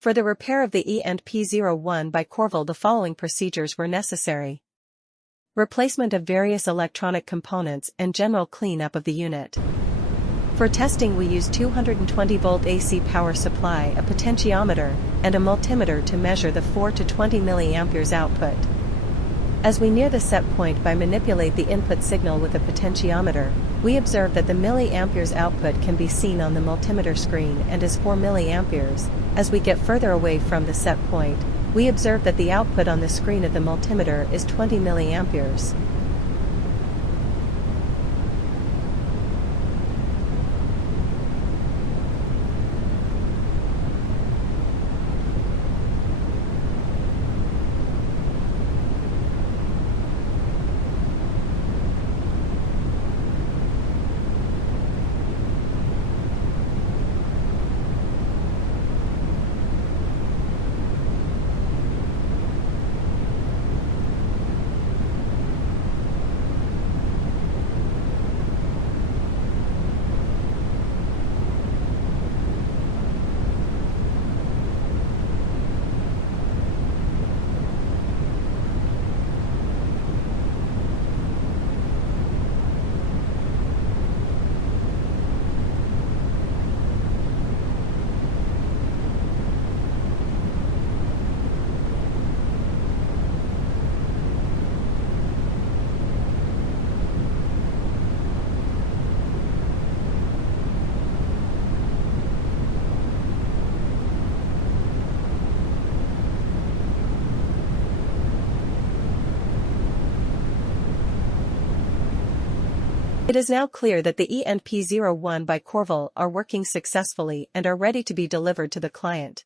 For the repair of the E&P-01 by Korval, the following procedures were necessary. Replacement of various electronic components and general cleanup of the unit. For testing we used 220-volt AC power supply, a potentiometer, and a multimeter to measure the 4 to 20 mA output. As we near the set point by manipulate the input signal with a potentiometer, we observe that the milliamperes output can be seen on the multimeter screen and is 4 milliamperes. As we get further away from the set point, we observe that the output on the screen of the multimeter is 20 milliamperes. It is now clear that the E&P-01 by Korval are working successfully and are ready to be delivered to the client.